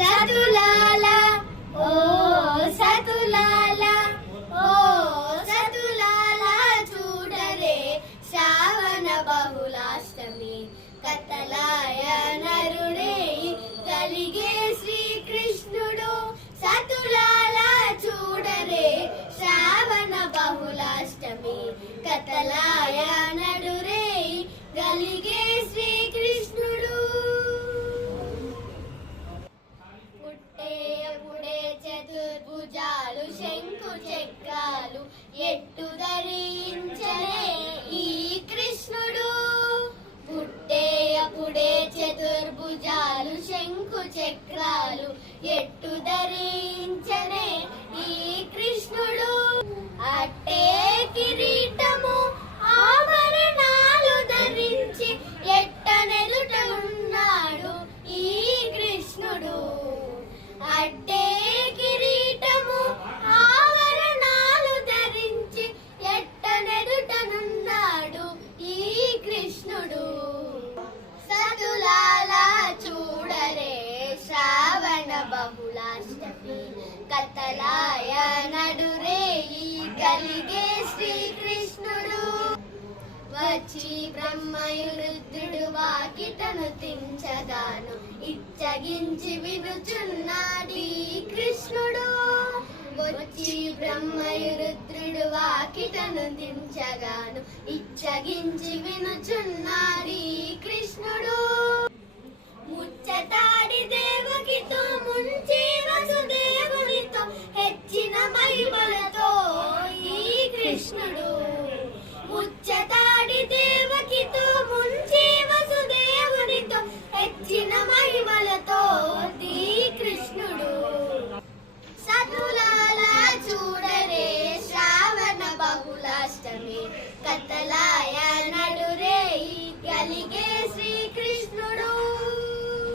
సతులాల ఓ సతులాల ఓ సతులాల చూడరే శ్రావణ బహుళాష్టమి కతలాయ నరుడే కలిగే శ్రీకృష్ణుడు సతులాల చూడరే శ్రావణ బహుళాష్టమి కతలాయ నరుడే కలిగే శ్రీకృష్ణుడు పుట్టే చతుర్భుజాలు శంకు చక్రాలు ఎట్టు ధరించనే ఈ కృష్ణుడు పుట్టే చతుర్భుజాలు శంకు చక్రాలు ఎట్టు ధరించనే ఈ కృష్ణుడు అట్టే కిరీటము ఆభరణాలు ధరించి ఎట్టనెదుట ఉన్నాడు ఈ కృష్ణుడు అట్టే కిరీటము ఆభరణాలు ధరించి ఎట్టనెదుటనున్నాడు ఈ కృష్ణుడు సతులాల చూడరే శ్రావణ బహుళాష్టమి కతలాయ నడురే కలిగే శ్రీకృష్ణుడు వచ్చి బ్రహ్మయురుద్రుడు వాకిటను తించగాను ఇచ్చగించి వినుచున్నాడు కృష్ణుడు వచ్చి బ్రహ్మయురుద్రుడు వాకిటను తించగాను ఇచ్చగించి వినుచున్నాడు కృష్ణుడు ముచ్చటాడి దేవ